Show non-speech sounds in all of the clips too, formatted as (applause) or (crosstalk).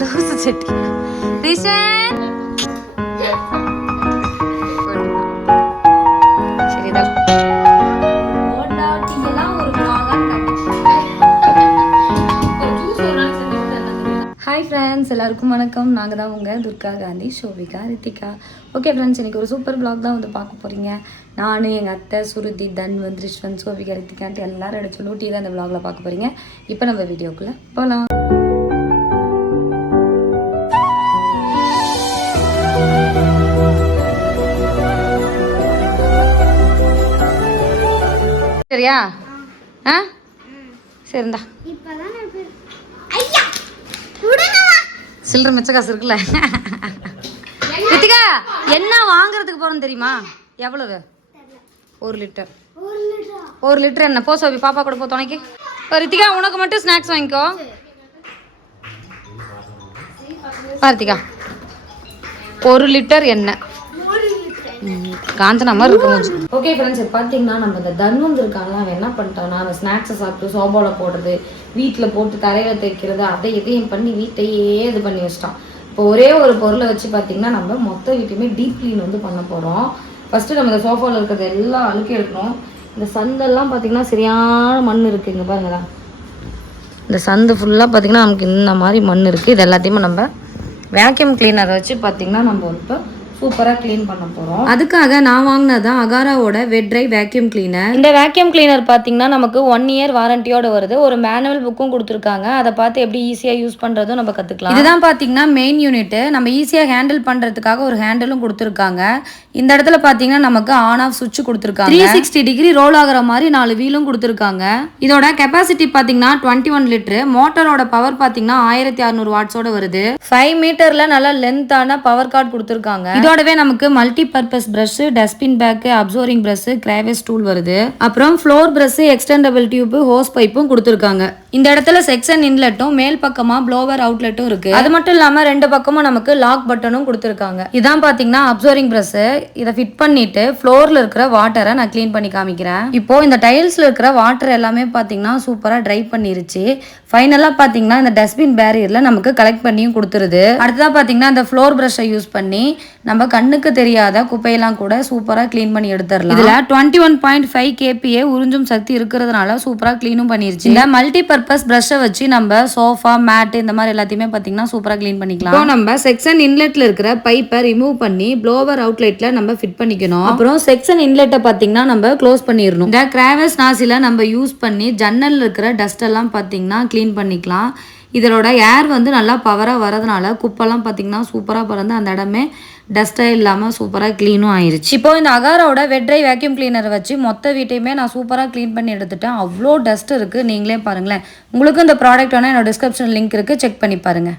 லூசு செட்டி. ஒரு hi friends எல்லாருக்கும் வணக்கம். நாங்கள் தான் உங்கள் துர்கா காந்தி ஷோபிகா ரித்திகா. ஓகே ஃப்ரெண்ட்ஸ் இன்னைக்கு ஒரு சூப்பர் vlog தான் வந்து பார்க்க போகிறீங்க நான் எங்கள் அத்தை சுருதி தன்வந்த் ரிஷ்வந்த் சோபிகா ரித்திகான்ட்டு எல்லாரும் எடுத்து லூட்டி தான் இந்த vlogல பார்க்க போகிறீங்க இப்போ நம்ம வீடியோக்குள்ளே போகலாம் சரியா? ஆ? சரிந்தா சில்லற மிச்ச காசு இருக்குல்ல. ரித்திகா என்ன வாங்குறதுக்கு போறோம் தெரியுமா? எவ்வளவு? ஒரு லிட்டர். ஒரு லிட்டர்? என்ன? போ சோபி பாப்பா கூட போ துணைக்கு. ரித்திகா உனக்கு மட்டும் ஸ்நாக்ஸ் வாங்கிக்கோ. ஆ, ரித்திகா. ஒரு லிட்டர் எண்ணெய். ம், மாதிரி இருக்கும். ஓகே ஃப்ரெண்ட்ஸ் பார்த்தீங்கன்னா நம்ம இந்த தன்வந்த் இருக்காங்களா அவன் என்ன பண்ணிட்டான்னா அந்த ஸ்நாக்ஸை சாப்பிட்டு சோபாவில் போடுறது வீட்டில் போட்டு தரையில் தைக்கிறது அதை இதையும் பண்ணி வீட்டையே இது பண்ணி வச்சிட்டான். இப்போ ஒரே ஒரு பொருளை வச்சு பார்த்தீங்கன்னா நம்ம மொத்த வீட்டையுமே டீப் க்ளீன் வந்து பண்ண போகிறோம் ஃபஸ்ட்டு நம்ம இந்த சோஃபாவில் இருக்கிறது எல்லாம் அழுக்கி எடுக்கணும். இந்த சந்தெல்லாம் பார்த்தீங்கன்னா சரியான மண் இருக்குது இங்கே பாருங்களா இந்த சந்து ஃபுல்லாக பார்த்தீங்கன்னா நமக்கு இந்த மாதிரி மண் இருக்குது இது எல்லாத்தையுமே நம்ம வேக்யூம் கிளீனர் வச்சு பார்த்தீங்கன்னா நம்ம இப்போ சூப்பராக க்ளீன் பண்ண போகிறோம் அதுக்காக நான் வாங்கினது தான் அகாராவோட வெட் ட்ரை வேக்யூம் கிளீனர் இந்த வேக்யூம் கிளீனர் பார்த்தீங்கன்னா நமக்கு ஒன் இயர் வாரண்டியோட வருது. ஒரு மேனுவல் புக்கும் கொடுத்துருக்காங்க. அதை பார்த்து எப்படி ஈஸியாக யூஸ் பண்ணுறதும் நம்ம கற்றுக்கலாம் இதுதான் பார்த்தீங்கன்னா மெயின் யூனிட்டு நம்ம ஈஸியாக ஹேண்டில் பண்ணுறதுக்காக ஒரு ஹேண்டிலும் கொடுத்துருக்காங்க. இந்த இடத்துல பார்த்தீங்கன்னா நமக்கு ஆன் ஆஃப் சுவிட்ச் கொடுத்துருக்காங்க. த்ரீ சிக்ஸ்டி டிகிரி ரோல் ஆகுற மாதிரி நாலு வீலும் கொடுத்துருக்காங்க. இதோட கெப்பாசிட்டி பார்த்தீங்கன்னா டுவெண்ட்டி ஒன் லிட்டரு மோட்டரோட பவர் பார்த்தீங்கன்னா ஆயிரத்தி அறுநூறு வாட்ஸோட வருது. ஃபைவ் மீட்டர்ல நல்ல லென்த்தான பவர் கார்டு கொடுத்துருக்காங்க. இதோடவே நமக்கு multi purpose brush dustbin bag absorbing brush crevice tool வருது. அப்புறம் floor brush extendable tube hose பைப்பும் கொடுத்துருக்காங்க. இந்த இடத்துல செக்ஷன் இன்லெட்டும் மேல் பக்கமா ப்ளோவர் அவுட்லெட்டும் இருக்கு. அது மட்டும் இல்லாம ரெண்டு பக்கமும் நமக்கு லாக் பட்டனும் கொடுத்துருக்காங்க. இதான் பாத்தீங்கன்னா அப்சர்விங் பிரஷ் இதை ஃபிட் பண்ணிட்டு ஃப்ளோர்ல இருக்கிற வாட்டரை நான் க்ளீன் பண்ணி காமிக்கிறேன். இப்போ இந்த டைல்ஸ்ல இருக்கிற வாட்டர் எல்லாமே பாத்தீங்கன்னா சூப்பரா ட்ரை பண்ணிருச்சு. ஃபைனலா பாத்தீங்கன்னா இந்த டஸ்ட்பின் பேரியர்ல நமக்கு கலெக்ட் பண்ணியும் கொடுத்துருது. அடுத்ததா பாத்தீங்கன்னா இந்த ஃப்ளோர் பிரஷை யூஸ் பண்ணி நம்ம கண்ணுக்கு தெரியாத குப்பையெல்லாம் கூட சூப்பரா க்ளீன் பண்ணி எடுத்துடலாம். இதுல twenty one point five kPa உறிஞ்சும் சக்தி இருக்கிறதுனால சூப்பரா க்ளீனும் பண்ணிருச்சு. இந்த மல்டிபர் பர்பஸ் பிரஷை வச்சு நம்ம சோஃபா மேட் இந்த மாதிரி எல்லாத்தையுமே பாத்தீங்கன்னா சூப்பரா க்ளீன் பண்ணிக்கலாம். இப்போ நம்ம செக்ஷன் இன்லெட்ல இருக்கிற பைப்பை ரிமூவ் பண்ணி ப்ளோவர் அவுட்லெட்ல நம்ம ஃபிட் பண்ணிக்கணும். அப்புறம் செக்ஷன் இன்லெட்டை பாத்தீங்கன்னா நம்ம க்ளோஸ் பண்ணிடணும். இந்த கிராவஸ் நாசில நம்ம யூஸ் பண்ணி ஜன்னல்ல இருக்கிற டஸ்ட் எல்லாம் பாத்தீங்கன்னா க்ளீன் பண்ணிக்கலாம். இதோட ஏர் வந்து நல்லா பவராக வரதுனால குப்பெல்லாம் பார்த்தீங்கன்னா சூப்பராக பறந்து அந்த இடமே டஸ்ட்டாக இல்லாமல் சூப்பராக க்ளீனும் ஆயிருச்சு. இப்போ இந்த அகாரோட வெட்ரை வேக்யூம் கிளீனரை வச்சு மொத்த வீட்டையுமே நான் சூப்பராக க்ளீன் பண்ணி எடுத்துட்டேன். அவ்வளோ டஸ்ட் இருக்குது நீங்களே பாருங்களேன். உங்களுக்கு இந்த ப்ராடக்ட் வேணால் என்னோட டிஸ்கிரிப்ஷன் லிங்க் இருக்குது செக் பண்ணி பாருங்க.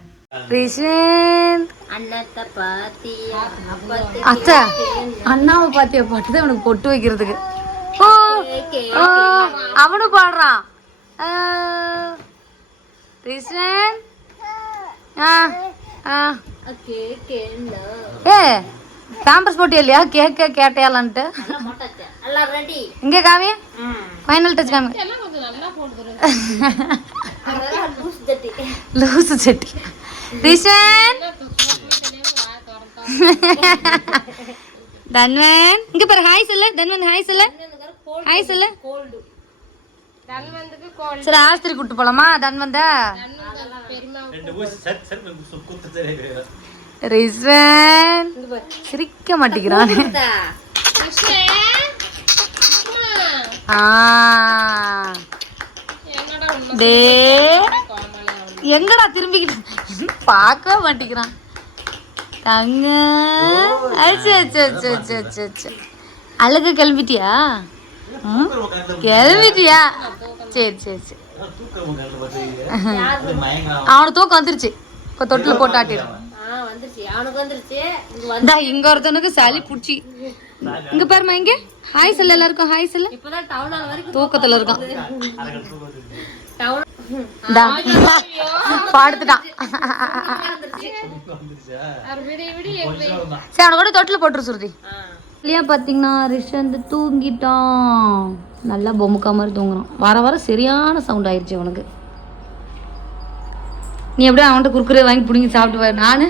அண்ணத்தை பாத்தியா? அத்தை அண்ணாவை பாத்தியா பாட்டு அவனுக்கு பொட்டு வைக்கிறதுக்கு. ஓ, அவனும் பாடுறான். ஆ, ரிஷன் ஆ ஆ கேக்கேன்னு ஏ பேம்பர்ஸ் போட்டியா இல்லையா கேட்க கேட்டையாலான்ட்டு போட்டாச்சு எல்லாம் ரெடி இங்கே காமி ஃபைனல் டச் காமி அதெல்லாம் லூஸ் தட்டி லூசு செட்டி ரிஷன் தன்வன் இங்க பாரு ஹாய் சொல்லு தன்வன் ஹாய் சொல்லு ஹாய் சொல்லு கோல்டு சரி ஆஸ்திரி கூட்டு போலாமா? தன்வந்த? ரிஷன் சிரிக்க மாட்டேங்கிறான். ஆ. டே. எங்கடா திரும்பிக்கிட்டு பார்க்க மாட்டேங்கிறான். தங்க. அச்சு அச்சு அச்சு அச்சு அச்சு அச்சு. அழகு கிளம்பிட்டியா? கிளம்பிட்டியா? சரி சரி சரி. அவனை தூக்கம் வந்துருச்சு. இப்போ தொட்டில் போட்டு ஆட்டிடும் இங்க ஒருத்தனுக்கு சளி புடிச்சி. இங்க பாருமா இங்க. ஹாய் சொல்லு எல்லாருக்கும். ஹாய் சொல்லு. தூக்கத்துல இருக்கான். பாடுத்துட்டான் சரி அவனை கூட தொட்டில் போட்டுரு சுருதி. இல்லையா பார்த்தீங்கன்னா ரிஷந்து தூங்கிட்டான். நல்லா பொம்முக்கா மாதிரி தூங்குறான். வர வர சரியான சவுண்ட் ஆயிடுச்சு அவனுக்கு. நீ எப்படியும் அவன்கிட்ட குறுக்குறே வாங்கி பிடிங்கி சாப்பிட்டு பாரு நானு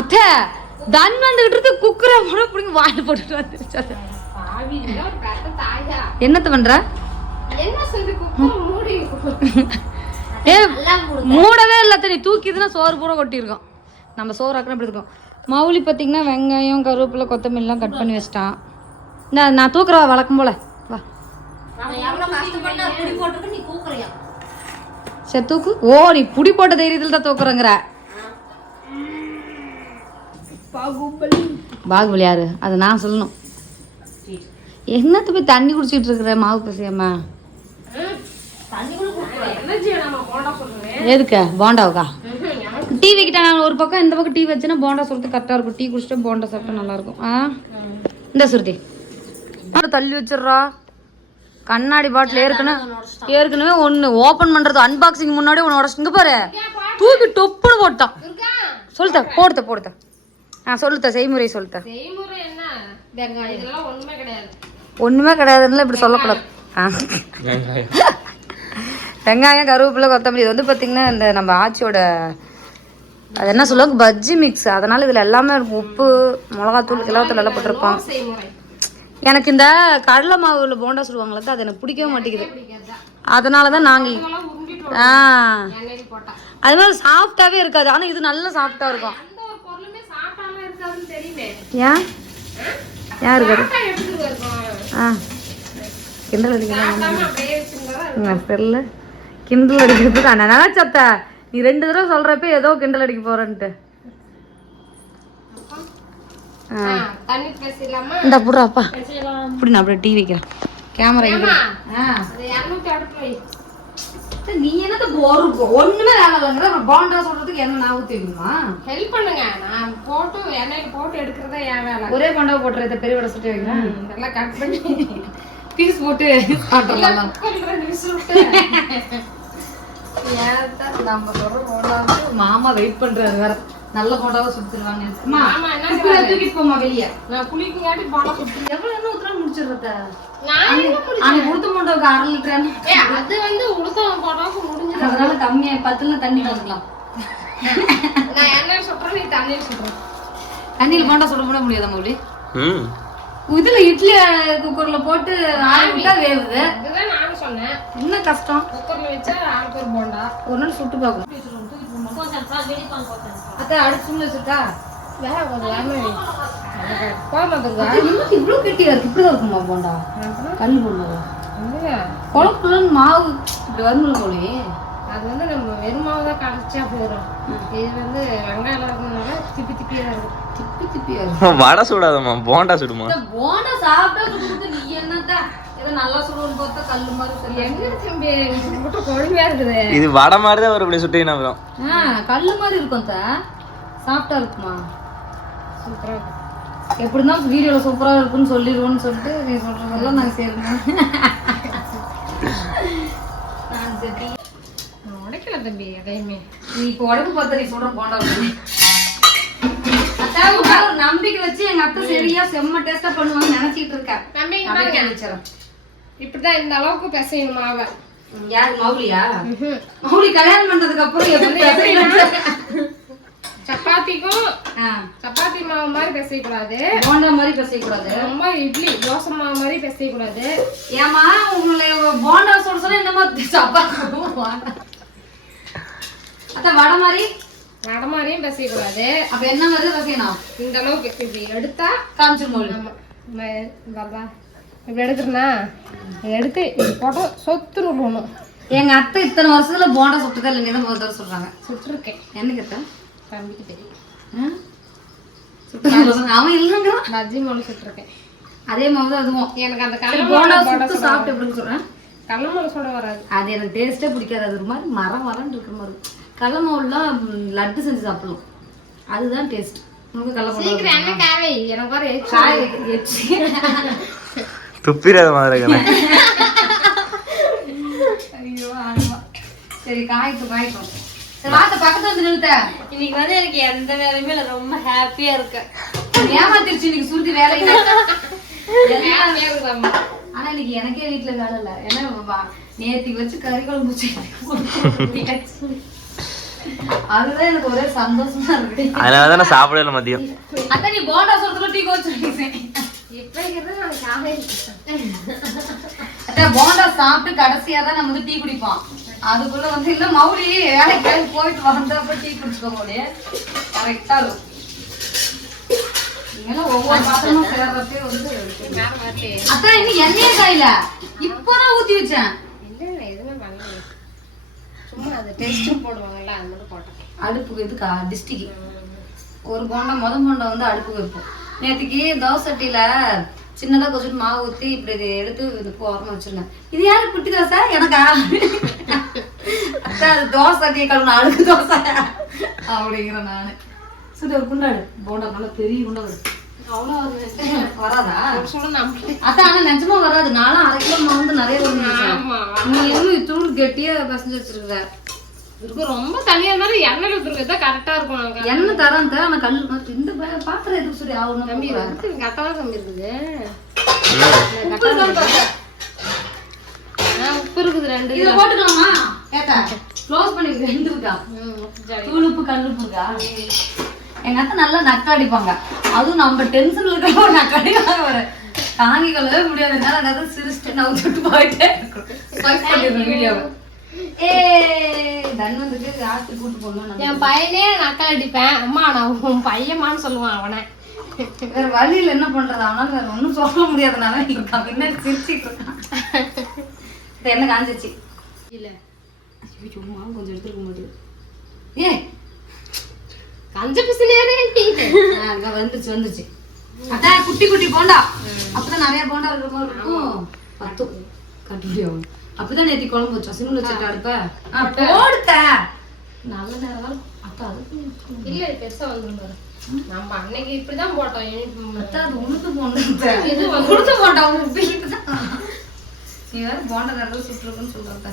அத்தை தன் வந்துகிட்டு இருக்கு குக்கரை கூட பிடிங்கி வாயில் போட்டுட்டு வந்துருச்சு அது. என்னத்த பண்ற? ஏ மூடவே இல்லை நீ தூக்கிதுன்னா சோறு பூரா கொட்டியிருக்கோம் நம்ம சோறு ஆக்கினா இப்படி இருக்கும் மௌலி பார்த்தீங்கன்னா வெங்காயம் கருவேப்பிலை கொத்தமல்லிலாம் கட் பண்ணி வச்சிட்டான். இந்த நான் தூக்குறவா வழக்கம் போல. வா. சரி தூக்கு. ஓ நீ புடி போட்ட தைரியத்தில் தான் தூக்குறங்கிற. பாகுபலி. யாரு? அதை நான் சொல்லணும். என்னத்த போய் தண்ணி குடிச்சிட்டு இருக்கிற மாவு பசியாம தண்ணி கூட குடுக்குறேன் எனர்ஜி நம்ம போண்டா சொல்றேன் எதுக்கு? போண்டாவுக்கா? டீ வைக்கிட்டா நான் ஒரு பக்கம் இந்த பக்கம் டீ வச்சுன்னா போண்டா சொல்றது கரெக்டாக இருக்கும். டீ குடிச்சிட்டு போண்டா சாப்பிட்டா நல்லா இருக்கும். ஆ? இந்த சுருதி. தள்ளி வச்சிடுறா. கண்ணாடி பாட்டில் ஏற்கனவே ஏற்கனவே ஒன்று ஓப்பன் பண்ணுறது அன்பாக்சிங் முன்னாடி ஒன்று உடச்சுங்க பாரு. தூக்கி டொப்புன்னு போட்டான் சொல்லுத்த போடுத்த போடுத்த. ஆ சொல்லுத்த செய்முறை சொல்லுத்த. செய்முறை என்ன? வெங்காயம். இதெல்லாம் ஒண்ணுமே கிடையாது. ஒன்றுமே கிடையாதுன்னு இப்படி சொல்லக்கூடாது. ஆ. வெங்காயம். கருவேப்பிலை கொத்தமல்லி இது வந்து பார்த்திங்கன்னா இந்த நம்ம ஆச்சியோட அது என்ன சொல்லுவாங்க? பஜ்ஜி மிக்ஸ் அதனால இதில் எல்லாமே இருக்கும் உப்பு மிளகாத்தூள் கிளவத்தூள் எல்லாம் போட்டிருப்பான். செய்முறை எனக்கு இந்த கடலை மாவுல போண்டா சொல்லுவாங்களே அது எனக்கு பிடிக்கவே மாட்டேங்குது. அதனால தான் நாங்கள் ஆ. அது மாதிரி சாஃப்டாகவே இருக்காது. ஆனால் இது நல்ல சாஃப்டாக இருக்கும். ஏன்? ஏன் இருக்காது? சாப்பிட்டா எப்படி இருக்கும் ஆ கிண்டல் நான் தெரியல. கிண்டல் அடிக்கிறதுக்கு நான் நினச்சத்த நீ ரெண்டு தடவை சொல்கிறப்ப ஏதோ கிண்டல் அடிக்க போகிறேன்ட்டு இந்த பேசிடலாம். இப்படி நான் அப்படியே டீ வைக்கிறேன். கேமரா. நீ என்னத்த ஒரு ஒண்ணுமே வேலை இல்லைங்கிற போண்டா சொல்றதுக்கு என்ன நான் வைக்கணுமா ஹெல்ப் பண்ணுங்க. நான் போட்டு எண்ணெயில போட்டு எடுக்கிறதா என் வேலை. ஒரே போண்டா போட்டுறத பெரிய வடை சுட்டி வைக்கிறேன். இதெல்லாம் கட் பண்ணி (laughs) பீஸ் போட்டு (laughs) (laughs) ஏத்தா நம்ம சொல்ற போண்டா வந்து மாமா வெயிட் பண்றாரு வேற. நல்ல போண்டாவை சுடுத்துருவாங்க அம்மா ஆமா என்ன தூக்கிட்டு போமா வெளியே. நான் புளிக்குங்காட்டி போட சுட்டு எவ்வளவு என்ன ஊத்துறா முடிச்சிடுறத? கொடுத்த போண்டாவுக்கு அரை லிட்டர் ஏ அது வந்து உளுத்தம் போட்டாவுக்கு முடிஞ்சிடும். அதனால கம்மியா பத்துல தண்ணி கலந்துக்கலாம் நான் எண்ணெய் சுட்டுறேன் நீ தண்ணியில் சுட்டுறேன் தண்ணியில போண்டா சுட முடியாதா மௌலி? ம். இதுல இட்லி குக்கர்ல போட்டு ஆற விட்டா வேவுது. இதுதான் நானும் சொன்னேன். என்ன கஷ்டம்? குக்கர்ல வச்சா ஆளுக்கு ஒரு போண்டா. ஒரு நாள் சுட்டு பார்க்கணும். அத்தை அடுத்து வச்சுட்டா? வேற கொஞ்சம் இன்னும் இவ்வளவு கெட்டியா இருக்கு. இருக்குமா போண்டா? கல் போண்டா குழப்புலன்னு மாவு இப்படி வரும்ல மௌலி அது வந்து நம்ம வெறுமாவை தான் கடைச்சா போயிடும் இது வந்து வெங்காயம் இருக்கிறதுனால திப்பி திப்பியா இருக்கும். திப்பி திப்பியா இருக்கு? வடை சுடாதம்மா போண்டா சுடுமா? போண்டா சாப்பிட்டா சுடுறது நீ என்னத்த? ஏதோ நல்லா சுடுவோன்னு பார்த்தா கல்லு மாதிரி தெரியல எங்க தம்பி மட்டும் கொழுமையா இருக்குது. இது வடை மாதிரி தான் ஒரு இப்படி சுட்டீங்கன்னா அப்புறம். ஆ கல்லு மாதிரி இருக்கும் சாப்பிட்டா இருக்குமா? சூப்பரா இருக்கும். எப்படி இருந்தாலும் வீடியோல சூப்பரா இருக்குன்னு சொல்லிடுவோம்னு சொல்லிட்டு நீ சொல்றதெல்லாம் நான் சரி. உடைக்கல தம்பி எதையுமே நீ இப்போ உடம்பு பார்த்து நீ சொல்ற போண்டா அத்தா உங்க மேல ஒரு நம்பிக்கை வச்சு எங்க அத்தை சரியா செம்ம டேஸ்டா பண்ணுவாங்க நினைச்சிட்டு இருக்கேன் பாருங்க. வச்சிடறேன். இப்படிதான் இந்த அளவுக்கு பிசையணும் மாவை. யாரு மௌலியா? மௌலி கல்யாணம் பண்ணதுக்கு அப்புறம்? சப்பாத்திக்கும் சப்பாத்தி மாவு மாதிரி பிசையக்கூடாது. போண்டா மாதிரி பேசக்கூடாது ரொம்ப இட்லி தோசை மாவு மாதிரி பிசையக்கூடாது. ஏமா உங்களை போண்டா சொல்ல சொல்ல என்னமா சாப்பாடு அத்த வடை மாதிரி? வடை மாதிரியும் பிசையக்கூடாது அப்ப என்ன மாதிரி ரசிக்கணும் இந்த அளவுக்கு இப்படி எடுத்தா காமிச்சிரு மௌலி ஆமா ம- வரதா இப்படி எடுக்கிறனா எடுத்து இப்படி போட்டு சொத்து விடணும் எங்க அத்தை இத்தனை வருஷத்துல போண்டா சுட்டுதா இல்லைங்க தான் முதல் சொல்றாங்க. சுட்டிருக்கேன். என்னக்கு அத்தை? தம்பிக்கு தெரியும். அவன் இல்லைங்கிறான். பஜ்ஜி மொழி சுட்டிருக்கேன். அதே மாதிரி அதுவும். எனக்கு அந்த கடலை போண்டா சுட்டு சாப்பிட்டு எப்படின்னு சொல்றேன். கடலை மாவு சுட வராது. அது எனக்கு டேஸ்டே பிடிக்காது. அது ஒரு மாதிரி மரம் மரம்னு இருக்கிற மாதிரி. கடல மாவுலாம் லட்டு செஞ்சு சாப்பிடலாம் அதுதான் டேஸ்ட் உனக்கு கடல சீக்கிரம் என்ன காவை எனக்கு வர எச்சு. காய் எச்சி. துப்பிடாத மாதிரி ஐயோ ஆமா. சரி காய்க்கும் காய்க்கும். சரி வாத்த பக்கத்துல வந்து நிறுத்த இன்னைக்கு வந்து எனக்கு எந்த வேலையுமே இல்லை. ரொம்ப ஹாப்பியா இருக்கேன் ஏமாத்திருச்சு இன்னைக்கு சுருதி இருக்குதாம்மா (laughs) ஆனா இன்னைக்கு எனக்கே வீட்டுல வேலை இல்ல. ஏன்னா நேத்திக்கு வச்சு கறி குழம்பு வச்சு (laughs) அதுதான் எனக்கு ஒரே சந்தோஷமா இருக்கு. அதனால தான் இல்லை மதியம். நீ போண்டா சொல்றதுல டீ கோச்சு இப்ப இருக்கிறது நான் காலையில் அதான் போண்டா சாப்பிட்டு கடைசியா தான் நம்ம வந்து டீ குடிப்போம். அதுக்குள்ள வந்து இல்ல மௌலி வேலைக்கு போயிட்டு வந்தப்ப டீ குடிச்சுக்கோ மௌலி. கரெக்டா இருக்கும். அதான் இன்னும் எண்ணெயே காயில. இப்பதான் ஊத்தி வச்சேன் இல்லை இல்லை எதுவுமே பண்ணலையே சும்மா அது டெஸ்ட்டு போடுவாங்கல்ல அது மட்டும் போட்டேன். அடுப்புக்கு இதுக்கா டிஸ்டிக்கு. ஒரு போண்டா முத போண்டா வந்து அடுப்பு வைப்போம். நேற்றுக்கு தோசை சட்டியில சின்னதா கொஞ்சம் மாவு ஊற்றி இப்படி இதை எடுத்து இது ஓரமாக வச்சிருந்தேன். இது யாரு குட்டி தோசை? எனக்கா? அக்கா அது தோசை சட்டியை கழுவுன அழுக்கு தோசை. அப்படிங்கிறேன் நானு. சரி ஒரு குண்டாடு. போண்டா நல்லா பெரிய குண்டா வரும் வராதா? அதான் ஆனா நிஜமா வராது. நானும் அரை கிலோ வந்து நிறைய நீ எவ்வளவு இத்தூள் கெட்டியா பசஞ்சு வச்சிருக்க இதுக்கு ரொம்ப தனியாக இருந்தாலும் எண்ணெயில் ஊற்றுறது தான் கரெக்டாக இருக்கும் எண்ணெய் தரேன் தர ஆனா கல் இந்த பாத்திரம் எதுக்கு சொல்லி ஆகணும் வந்து கரெக்டாக தான் தம்பி இருக்குது. உப்பு இருக்குது? ரெண்டு இதுல போட்டுக்கலாமா? கேட்டா க்ளோஸ் பண்ணி ரெண்டு இருக்கா. தூள் உப்பு கல் உப்பு இருக்கா? எங்க அத்தை நல்லா நக்க அடிப்பாங்க. அதுவும் நம்ம டென்ஷன்ல இருக்கிற நக்கடிக்காக வர. தாங்கி கொள்ளவே முடியாதுனால அதாவது சிரிச்சுட்டு நான் விட்டு போயிட்டே ஸ்வைப் பண்ணிடுறேன் வீடியோவை ஏ. ஆஸ்தி கூட்டு போகணும் என் பையனே நக்கல் அடிப்பேன். அம்மா நான் உன் பையமான்னு சொல்லுவான் அவனை. வேற வழியில என்ன பண்றது? அவனால வேற ஒண்ணும் சொல்ல முடியாதனால இங்க பின்னாடி சிரிச்சிட்டு இருக்கான். இந்த எண்ணெய் காஞ்சிச்சு இல்லை. ஐயோ, சும்மா கொஞ்சம் எடுத்துருக்க மாட்டேங்குது ஏ கஞ்ச பிசினேரே இங்க வந்துருச்சு வந்துருச்சு. அதான் குட்டி குட்டி போண்டா. அப்பதான் நிறைய போண்டா இருக்கிற மாதிரி இருக்கும். பத்து. கட்டுடியும் அப்பதான் நேத்தி குழம்பு வச்சோம் சிம்ல வச்சுட்டு அடுப்ப. போடுத்த. நல்ல நேரம். அப்ப அதுக்கு இல்லை பெருசாக வந்துடும் நம்ம அன்னைக்கு இப்படிதான் போட்டோம் அதான் அது உனக்கு போண்டா இது கொடுத்து போண்டா உனக்கு நீ வேற போண்டா நிறைய சுட்டுருக்குன்னு சொல்றத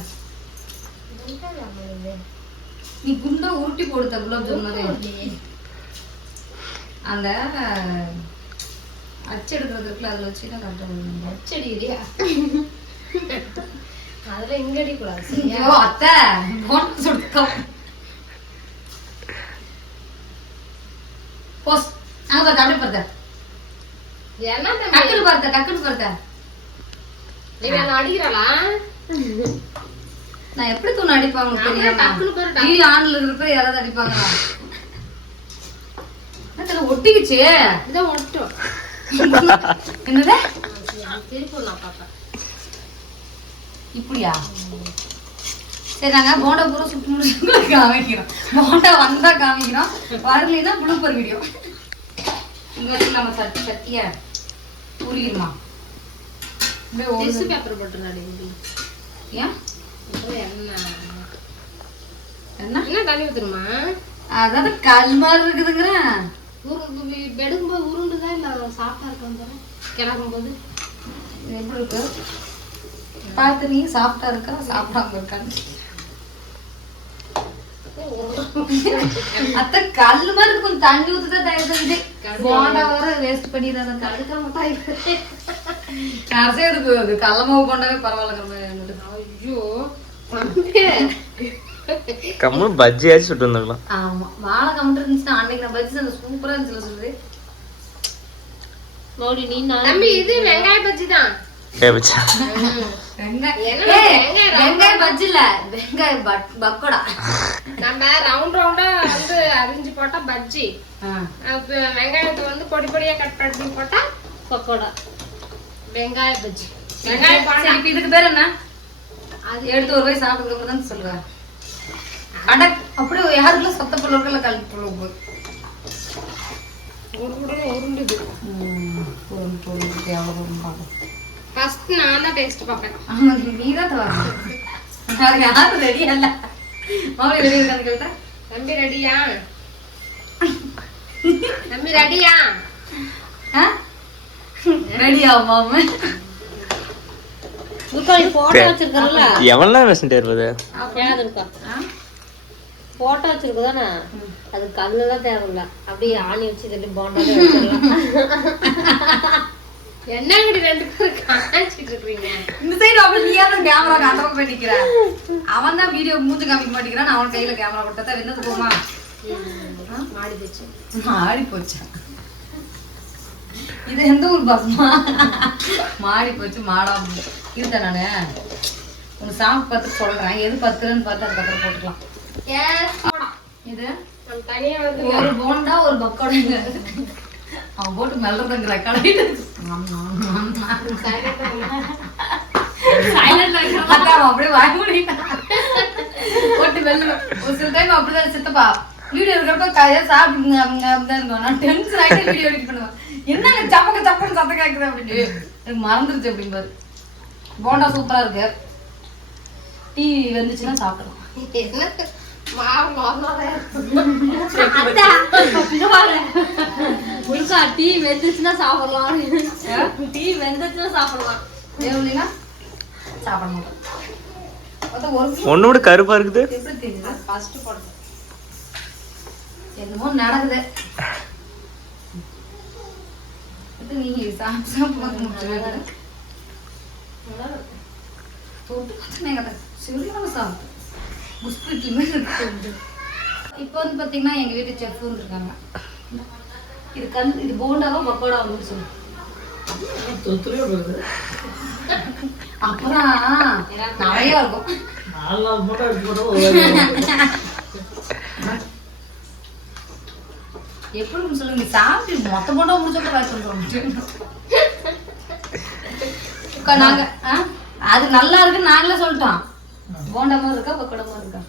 நீ குண்டா உருட்டி போடுத்த குலாப் ஜாமுன் அந்த அச்சு எடுக்கிறது இருக்குல்ல அதில் வச்சு தான் கரெக்டாக செடி இல்லையா அதுல இங்க அடிக்கூடாது ஐயோ அத்தை போண்டா சுடுக்கோ போஸ் அங்க பார்த்த அப்படியே பார்த்த என்ன தம்பி? டக்குனு பார்த்த டக்குனு பார்த்த நீ என்ன அடிக்கிறாளா நான் எப்படி தூண் அடிப்பாங்க தெரியாம டிவி ஆன்ல இருக்கிறப்ப யாராவது அடிப்பாங்க என்னத்துல ஒட்டிக்கிச்சு? இதை ஒட்டும் என்னது? இப்படியா? சரி நாங்க போண்டா பூரா சுட்டு முடிச்சு காமிக்கிறோம். போண்டா வந்தா காமிக்கிறோம். வரலைன்னா புழுப்பர் வீடியோ இங்க வச்சு நம்ம சட்டி சட்டிய புரியுமா பேப்பர் முடி. ஏன்? என்ன? என்ன தண்ணி ஊத்துருமா அதாவது கல் மாதிரி இருக்குதுங்கிறேன் உரு பெடுக்கும்போது உருண்டுதான் இல்லை சாப்பிட்டா இருக்கும் பாரு கிளம்பும் போது இது எப்படி இருக்கு பார்த்து நீ சாப்பிட்டா இருக்கா? சாப்பிடாம இருக்கான்னு. அத்தை கல் மாதிரி இருக்கு, கொஞ்சம் தண்ணி ஊத்துதான் செஞ்சு. போண்டா வர வேஸ்ட் பண்ணிடாத அதுக்காக மட்டும் கடைசியா இருக்கு அது கடல மாவு போண்டாவே பரவாயில்ல கம்முன்னு பஜ்ஜியாச்சும் சுட்டு வந்துருக்கலாம் ஆமா வாழை கவுண்டர் இருந்துச்சுன்னா அன்னைக்கு நான் பஜ்ஜி அந்த சூப்பரா இருந்துச்சுல சொல்றது மோடி நீ தம்பி இது வெங்காய பஜ்ஜி தான். ஏ பச்சா வெங்காய வெங்காயம் வெங்காய பஜ்ஜி இல்ல வெங்காய பக்கோடா. நம்ம ரவுண்ட் ரவுண்டா வந்து அரிஞ்சு போட்டா பஜ்ஜி. வெங்காயத்தை வந்து பொடி பொடியா கட் பண்ணி போட்டா பக்கோடா. வெங்காய பஜ்ஜி. இப்ப இதுக்கு பேர் என்ன? எடுத்து ஒரு போய் சாப்பிட்டு தான் சொல்லுவேன் அட அப்படியே யாருக்குள்ள சொத்த கல்வி பொருள் உருண்டு உருண்டுது பொருள் பொருள் பொருள் பார்ப்போம் ஃபர்ஸ்ட் நான் தான் டேஸ்ட் பார்ப்பேன். ஆமா நீ தான் வேற யாரும் ரெடி அல்ல. மாவளி ரெடி இருக்கான்னு கேட்டா? தம்பி ரெடியா தம்பி ரெடியா ரெடி ஆமாம போட்டோ வச்சிருக்கல எவ்வளோ நேரம் பேசிட்டே இருப்பது போட்டோ வச்சிருக்கதானே அது கல்லுலாம் தேவையில்ல. அப்படியே ஆணி வச்சு தள்ளி போண்டாலே வச்சிடலாம் என்ன இப்படி ரெண்டு பேரும் காமிச்சிட்டு இருக்கீங்க? இந்த சைடு ஏன் கேமரா காட்டமா போய் நிக்கிற அவன் தான் வீடியோ மூஞ்சி காமிக்க மாட்டேங்கிறான் அவன் கையில கேமரா கொடுத்தா வெந்தது போமா மாடி போச்சு மாடி போச்சா இது எந்த ஊர் பாசமா மாடி போச்சு மாடாம இருந்தேன் நானு உனக்கு சாப்பிட்டு பார்த்து சொல்றேன் எது பத்துலன்னு பார்த்து அதுக்கப்புறம் போட்டுக்கலாம் இது ஒரு போண்டா ஒரு பக்கோடா அவன் போட்டு மெல்றதுங்கிற கடையில அப்படியே வாய மூடிட்டான். போட்டு வெல்ல ஒரு சில டைம் அப்படிதான் சித்தப்பா வீடியோ இருக்கிறப்ப கையா சாப்பிடுங்க அப்படிதான் இருக்கும் நான் டென்ஷன் ஆகிட்டு வீடியோ எடிட் பண்ணுவேன் என்னங்க சப்பக்க சப்பன்னு சத்தம் கேட்குது அப்படின்னு. எனக்கு மறந்துருச்சு அப்படிம்பாரு போண்டா சூப்பரா இருக்கு. டீ வந்துச்சுன்னா சாப்பிடலாம். என்ன? டீ வெந்துச்சுன்னா சாப்பிடலாம். டீ வெந்துச்சுன்னா சாப்பிடலாம். சாப்பிட மாட்டோம் விட கருப்பா இருக்குது. என்னமோ நடக்குது. இது நீ சாப்பிட்டு முடிச்சிருவேன் தொட்டு பார்த்தனே கதை சரியான சாப்பிட்டு பிஸ்கட்ல மாதிரி இருக்கு இப்போ வந்து பார்த்தீங்கன்னா எங்கள் வீட்டு செஃப் வந்துருக்காங்க இது கண் இது போண்டாவா பக்கோடா வந்து சொல்லு அப்பதான் நிறைய இருக்கும் எப்படி சொல்லுங்க? சாப்பிட்டு மொத்த போண்டா முடிச்சப்ப காய்ச்சி சொல்றோம் நாங்க? அது நல்லா இருக்குன்னு நாங்களே சொல்லிட்டோம். போண்டா மாதிரி இருக்கா பக்கோடா மாதிரி இருக்கா?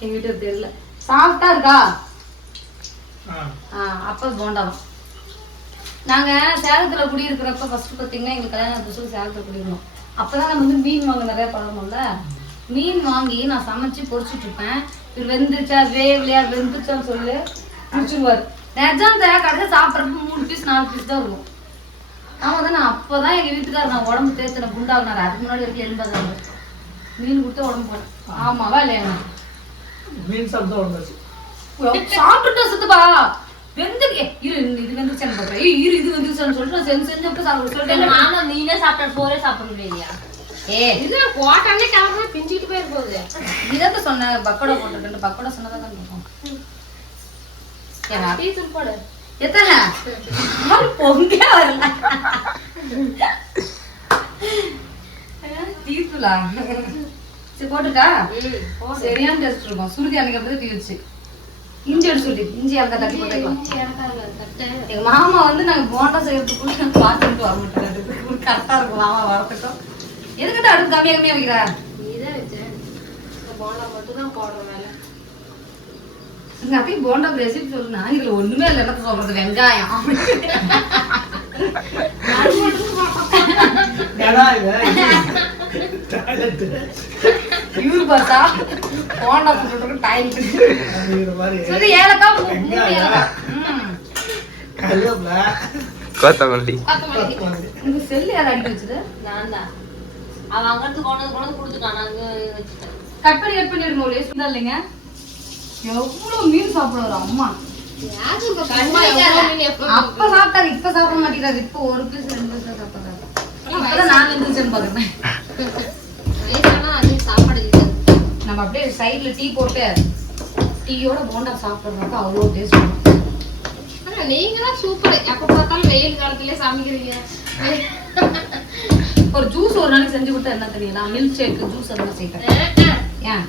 எங்க வீட்டுக்கு தெரியல. சாஃப்டா இருக்கா? அப்போ போண்டாவும் நாங்க சேலத்துல குடியிருக்கிறப்ப ஃபர்ஸ்ட் பாத்தீங்கன்னா எங்க கல்யாணம் புதுசு சேலத்துல குடியிருந்தோம். அப்பதான் நம்ம வந்து மீன் வாங்க நிறைய பழகும்ல மீன் வாங்கி நான் சமைச்சு பொரிச்சிட்டு இருப்பேன் இது வெந்துச்சா வேவலையா வெந்துச்சான்னு சொல்லு முடிச்சிருவாரு. நிஜம் தர கடைசியில் சாப்பிட்றப்ப மூணு பீஸ் நாலு பீஸ் தான் இருக்கும் ஆமா தானே அப்பதான் எங்க வீட்டுக்காரர் நான் உடம்பு தேர்த்தின குண்டாகினாரு அதுக்கு முன்னாடி வரைக்கும் எண்பதாங்க மீன் கொடுத்து உடம்பு போனேன் ஆமாவா இல்லையா சாப்பிட்டுட்டோம் சித்துப்பா. வெந்து ஏ, இரு இது வெந்துச்சான்னு ஏய், இரு இது வெந்துச்சான்னு சொல்லிட்டு நான் செஞ்சு செஞ்சு அப்ப சாப்பிட சொல்லிட்டேன். நானா சாப்பிட்ட சோறே சாப்பிடணும் இல்லையா? போட்டானே கிளம்பா பிஞ்சிட்டு போயிரு போகுது. இதை சொன்ன பக்கோடா போட்டுருக்கேன் பக்கோடா சொன்னதான் தான் இருக்கும். போடு. எத்தனை? பொங்க வரல. தீர்த்துலா சரி போட்டுட்டா? சரியான டேஸ்ட் இருக்கும். சுருதி அன்னைக்கு அப்படி டீ வச்சு. இஞ்சி எடுத்து இஞ்சி அங்கே தட்டி போட்டுக்கலாம். மாமா வந்து நாங்க போண்டா செய்யறதுக்குள்ள பார்த்துட்டு வர மாட்டோம் கரெக்டா இருக்கும். மாமா வரத்துக்கும். எதுக்கிட்ட அடுப்பு கம்மியா கம்மியா வைக்கிற? வச்சேன். போண்டா மட்டும் தான் போடுற வேலை எங்க அப்படி போண்டா ரெசிபி சொல்லுனா இதுல ஒண்ணுமே இல்லை என்ன சொல்றது? வெங்காயம். இவரு பார்த்தா போண்டா சொல்றதுக்கு டைம் சொல்லி ஏலக்காய் மூ- மூணு ஏலக்காய். ம். கொத்தமல்லி. உங்க செல்லு யார் அடிக்க வச்சது? நான் தான். அவன் அங்கிருந்து கொண்டு கொண்டு கொடுத்துட்டான். கட் பண்ணி கட் பண்ணி சுந்தா இல்லைங்க. எவ்வளவு மீன் சாப்பிடுவாரு அம்மா. அப்ப சாப்பிட்டாரு? இப்ப சாப்பிட மாட்டேங்கிறாரு. இப்ப ஒரு பீஸ் ரெண்டு பீஸ் தான் சாப்பிடுறாரு. இப்பதான் நான் இருந்துச்சுன்னு பாக்குறேன் சாப்பாடு நம்ம அப்படியே சைடுல டீ போட்டு டீயோட போண்டா சாப்பிடுறதுக்கு அவ்வளோ டேஸ்ட் ஆனா நீங்க தான் சூப்பர் எப்ப பார்த்தாலும் வெயில் காலத்திலே சமைக்கிறீங்க. (laughs) ஒரு ஜூஸ் ஒரு நாளைக்கு செஞ்சு கொடுத்தா என்ன தெரியல மில்க் ஷேக் ஜூஸ் அந்த மாதிரி செய்யறேன்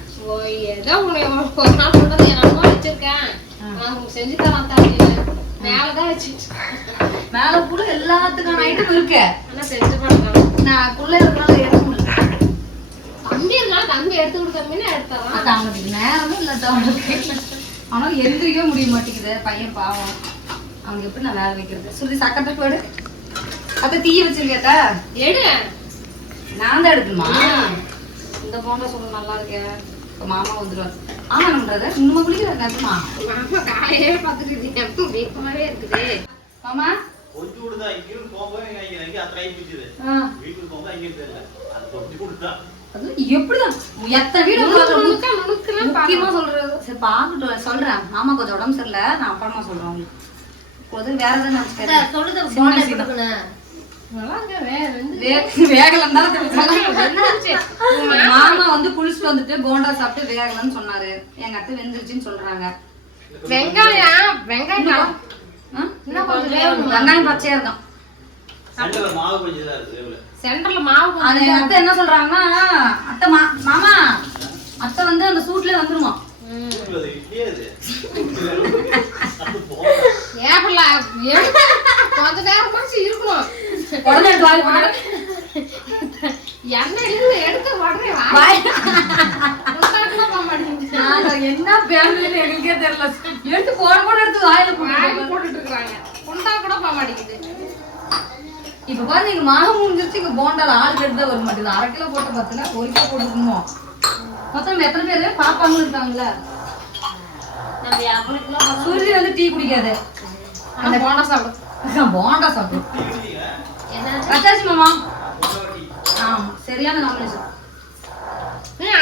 ஏதோ உன்னை ஒரு நாள் சொல்றது என்னமோ வச்சிருக்கேன். உங்களுக்கு செஞ்சு தரேன் தான். மேலதான் வச்சுட்டு மேல கூட எல்லாத்துக்கான ஐட்டம் இருக்கு. ஆனா செஞ்சு நான் குள்ள இருக்கிறனால எடுக்க முடியல. தம்பி இருந்தாலும் தம்பி எடுத்து கொடுத்தோம்னா எடுத்துறான் அது அவனுக்கு நேரமும் இல்லாட்ட அவனுக்கு. ஆனா எந்திரிக்கவே முடிய மாட்டேங்குது. பையன் பாவம். அவனுக்கு எப்படி நான் வேலை வைக்கிறது? சொல்லி சக்கரை போடு அத தீய வச்சிருக்கேக்கா எடு. நான் தான் எடுக்கணுமா? இந்த போண்டா சொல்ல நல்லா இருக்கே. இப்ப மாமா வந்துருவார். ஆமா நம்மன்றது இன்னும் குளிக்கிற நேரமா மாமா காலையிலே பார்த்துட்டு இருக்கேன் வீக்கமாவே இருக்குது. மாமா? கொஞ்சம் கொடுத்தா இங்கிருந்து போகும்போது இங்க இங்க ஆயிடுச்சு ஆ, வீட்டுக்கு போகும்போது இங்க தெரியல. அது கொஞ்சம் கொடுத்தா அது எப்படிதான்? எத்தனை வீடு முக்கியமா சொல்றது. சரி பாக்கட்டும் சொல்றேன். மாமா கொஞ்சம் உடம்பு சரியில்லை. நான் அப்புறமா சொல்றேன் உங்களுக்கு. இப்போது வேற எதாவது நினைச்சுக்கிறேன் சொல்லுது (laughs) மாமா வந்து குளிச்சுட்டு வந்துட்டு போண்டா சாப்பிட்டு வேகலன்னு சொன்னாரு. எங்க அத்தை வெந்துருச்சுன்னு சொல்றாங்க. வெங்காயம் வெங்காயம் வெங்காயம் பச்சையா இருக்கும். சென்டர்ல மாவு கொஞ்சம் அது அத்தை என்ன சொல்றாங்கன்னா அத்தை மா மாமா அத்தை வந்து அந்த சூட்லயே வந்துருமா? கொஞ்ச நேரமாச்சு இருக்கணும். எடுத்து உடனே மாட்டேங்குது. நாங்க என்ன பேருன்னு எங்களுக்கே தெரியல. எடுத்து போட போட எடுத்து வாயில போட்டு வாயில் போட்டுட்டு இருக்காங்க குண்டா கூட போக மாட்டேங்குது. இப்ப பாருங்க மாவு முடிஞ்சிருச்சு இங்க போண்டால ஆள் எடுத்து வர மாட்டேங்குது. அரை கிலோ போட்ட பத்துல ஒரு கிலோ போட்டுக்கணுமோ? மொத்தம் எத்தனை பேரு? பாப்பாங்களும் அவனுக்குலாம் சுருதி வந்து டீ குடிக்காது. அந்த போண்டா சாப்பிடு. போண்டா சாப்பிடும் வச்சாச்சு மாமா. ஆமா சரியான நாமினேஷன்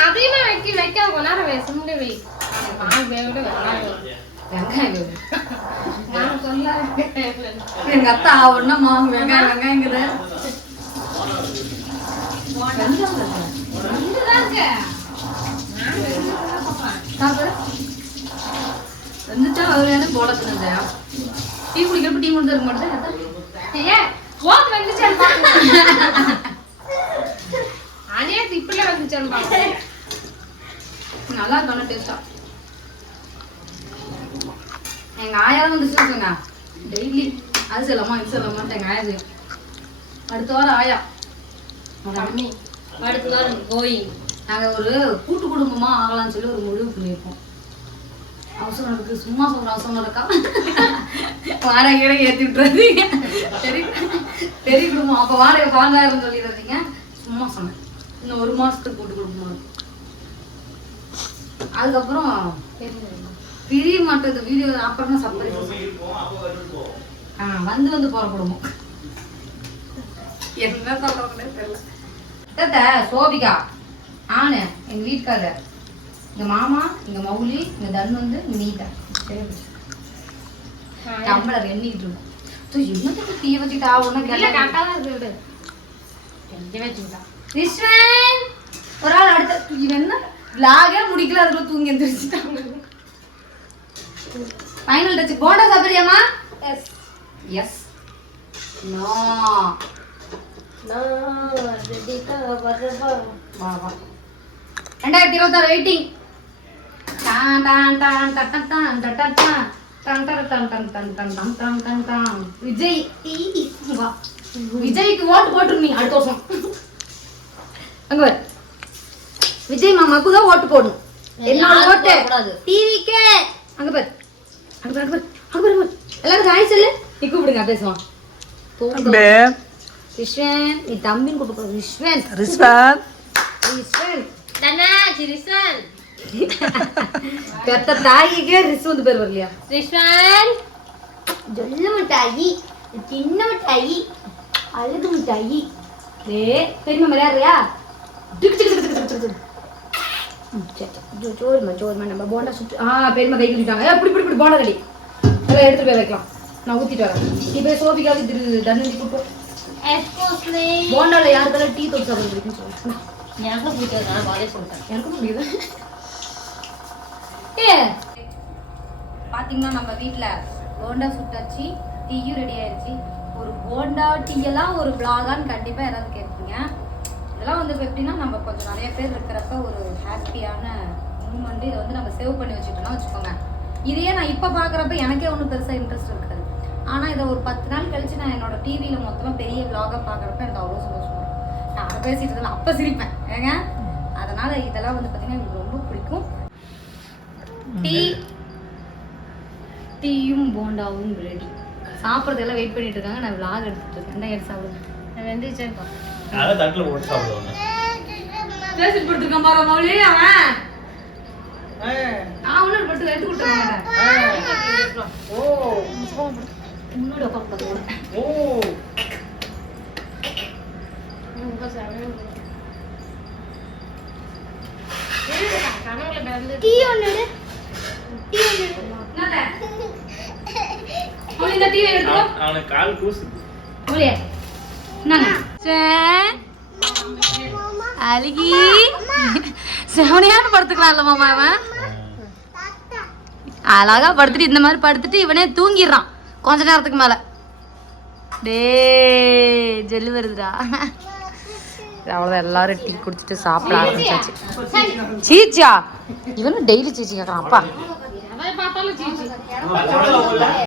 அதிகமா வைக்க வைக்காத கொஞ்ச நேரம் வை சிம்ல வை. மாவு வேவிட வெங்காயம் வெங்காயம். நான் சொல்ல எங்க அத்தா ஒன்னா மாவு வெங்காயம் வெங்காயங்குது. வந்துச்சா তারপরে എന്നിട്ട് അവരാണ് ബോളത്തിൽ എന്താ ടീ കുടിക്കുമ്പോൾ ടീ കൊണ്ട് തരും കൊണ്ട് அனே இப்படில வந்துச்சேன் நல்லா இருக்கும் டேஸ்டா எங்க ஆயா வந்து டெய்லி. அது செல்லாமா இது செல்லாமான்ட்டு எங்க அடுத்த வாரம் ஆயா. அடுத்த வாரம் கோயிங் நாங்க ஒரு கூட்டு குடும்பமா ஆகலாம்னு சொல்லி ஒரு முடிவு பண்ணியிருக்கோம். அவசரம் இருக்கு. சும்மா சொல்ற அவசரம் இருக்கா? வாடகை கீழே ஏத்தி விட்டுறாதீங்க சரி பெரிய குடும்பம். அப்ப வாடகை பாஞ்சாயிரம் சொல்லிடுறீங்க சும்மா சொன்னேன். இன்னும் ஒரு மாசத்துக்கு கூட்டு குடும்பமா இருக்கும் அதுக்கப்புறம் பிரிய மாட்டது வீடியோ அப்புறம் சர்ப்ரைஸ் ஆ வந்து வந்து போற குடும்பம். என்ன சொல்றதுன்னே தெரியல. சோபிகா. ஆனு எங்க வீட்டுக்காரர். எங்க மாமா எங்க மௌலி எங்க தன் வந்து நீ தான் டம்ளர் எண்ணிக்கிட்டு இருக்கோம். ஸோ இன்னும் தீ வச்சுட்டா ஒரு ஆள் அடுத்த இவன் என்ன? லாகே முடிக்கல அதுக்குள்ள தூங்கி எந்திரிச்சிட்டாங்க final touch bonda yes yes no வா வா. ரெண்டாயிரத்தி இருபத்தாறு வெயிட்டிங் விஜய் விஜய்க்கு ஓட்டு போட்டுருந்தீங்க அடுத்த வருஷம் அங்க விஜய் மாமாவுக்கு தான் ஓட்டு போடணும் என்னோட ஓட்டு டிவிக்கு அங்க பாரு அங்க பாரு அங்க அங்க எல்லாரும் ஹாய் கூப்பிடுங்க பேசுவான் விஸ்வன் நீ தம்பின்னு கூப்பிட்டு விஸ்வன் ரிஸ்வன் ரிஸ்வன் ಪೆತ್ತ ತಾಯಿಗೆ ರಿಸು ಅಂತ ಬೇರೆ ಬರಲಿಯಾ ರಿಶ್ವಾನ್ ಜೊಲ್ಲು ಮಿಠಾಯಿ ತಿನ್ನ ಮಿಠಾಯಿ ಅಳದು ಮಿಠಾಯಿ ಏ ಪೆರಿಮ ಮರ್ಯಾದೆಯಾ tick tick tick tick tick ஜோர்மா ஜோர்மா நம்ம போண்டா சுட்டு ஆ பெருமா கை கட்டிட்டாங்க அப்படி இப்படி இப்படி போண்டா ரெடி. எல்லாம் எடுத்துட்டு போய் வைக்கலாம். நான் ஊத்திட்டு வரேன். இப்போ சோபிக்காவது திரு தண்ணி போட்டோம் போண்டாவில் யாருக்கெல்லாம் டீ தோசை அப்படின்னு சொல்லி. சொல்லுங்க எனக்கு பிடிக்காது நான் பாலே சொல்லிட்டேன். எனக்கு புரியுது ஏ! பாத்தீங்கன்னா நம்ம வீட்ல போண்டா சுட்டாச்சு டீயும் ரெடி ஆயிருச்சு. ஒரு போண்டா டீ எல்லாம் ஒரு vlog-ஆன்னு கண்டிப்பா யாராவது கேட்பீங்க. இதெல்லாம் வந்து எப்படின்னா நம்ம கொஞ்சம் நிறைய பேர் இருக்கிறப்ப ஒரு ஹாப்பியான மூமெண்ட் இதை வந்து நம்ம சேவ் பண்ணி வச்சுட்டோம்னா வச்சுக்கோங்க. இதையே நான் இப்போ பார்க்குறப்ப எனக்கே ஒன்றும் பெருசாக இன்ட்ரெஸ்ட் இருக்காது. ஆனால் இதை ஒரு பத்து நாள் கழிச்சு நான் என்னோட டிவியில் மொத்தமாக பெரிய vlog-ஆ பார்க்குறப்ப எனக்கு அவ்வளோ சந்தோஷமா நான் அதை பேசிட்டு இருந்தேன் அப்போ சிரிப்பேன். ஏங்க? அதனால இதெல்லாம் வந்து பார்த்தீங்கன்னா எனக்கு ரொம்ப பிடிக்கும். டீ டீயும் போண்டாவும் ரெடி சாப்பிட்றதெல்லாம் வெயிட் பண்ணிட்டு இருக்காங்க. நான் vlog எடுத்துட்டு இருக்கேன். என்ன எடுத்து சாப்பிடுங்க வெந்துச்சேன் அதான் தட்டில் போட்டு சாப்பிடுவாங்க பேசிட்டு போட்டுருக்கான் பாரு மௌலி அவன். நான் உன்னோட பட்டு எடுத்து கொடுத்துருக்கேன் ஓ உன்னோட ரொம்ப டீ ஒன்று டீ ஒன்று இந்த டிவி எடுத்துக்கோ. அவன்- அவனுக்கு கால் கூசு மூலியா என்னங்க அழுகி. செவனையான படுத்துக்கலாம்ல மாமா அவன்? அழகா படுத்துட்டு இந்த மாதிரி படுத்துட்டு இவனே தூங்கிடுறான். கொஞ்ச நேரத்துக்கு மேல. டே ஜெல்லு வருதுடா. அவ்வளோதான் எல்லாரும் டீ குடிச்சிட்டு சாப்பிட ஆரம்பிச்சாச்சு. சீச்சா இவனும் டெய்லி சீச்சி கேட்குறான் அப்பா.